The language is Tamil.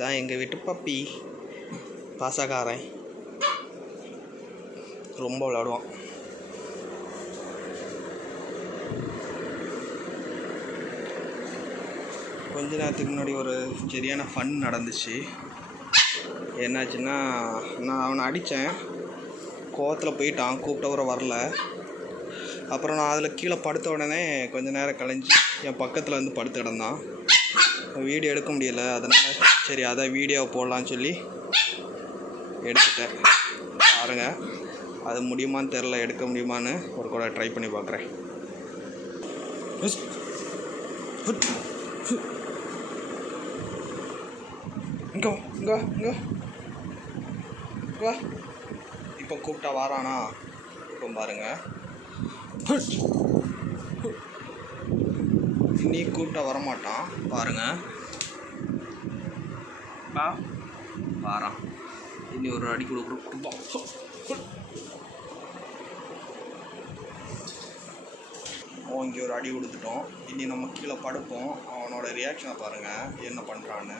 இதான் எங்கள் வீட்டு பப்பி, பாசக்காரன். ரொம்ப விளையாடுவான். கொஞ்ச நேரத்துக்கு முன்னாடி ஒரு சரியான ஃபன் நடந்துச்சு. என்னாச்சுன்னா, நான் அவனை அடித்தேன், கோவத்தில் போயிட்டான், கூப்பிட்டவரை வரல. அப்புறம் நான் அதில் கீழே படுத்த உடனே கொஞ்ச நேரம் கழிஞ்சு என் பக்கத்தில் வந்து படுத்து கிடந்தான். வீடியோ எடுக்க முடியல, அதனால் சரி அதை வீடியோவை போடலான்னு சொல்லி எடுத்துட்டேன். பாருங்கள், அது முடியுமான்னு தெரில, எடுக்க முடியுமான்னு ஒரு கூட ட்ரை பண்ணி பார்க்குறேன். இங்கே இங்கே இங்கே வா. இப்போ கூப்பிட்டா வாரானா? இப்போ பாருங்கள், நீ கூப்பிட்டா வரமாட்டான். பாருங்கள், வாரான். இனி ஒரு அடி கொடுப்பான். இங்கே ஒரு அடி கொடுத்துட்டோம். இனி நம்ம கீழே படுப்போம். அவனோட ரியாக்ஷனை பாருங்கள், என்ன பண்ணுறான்னு.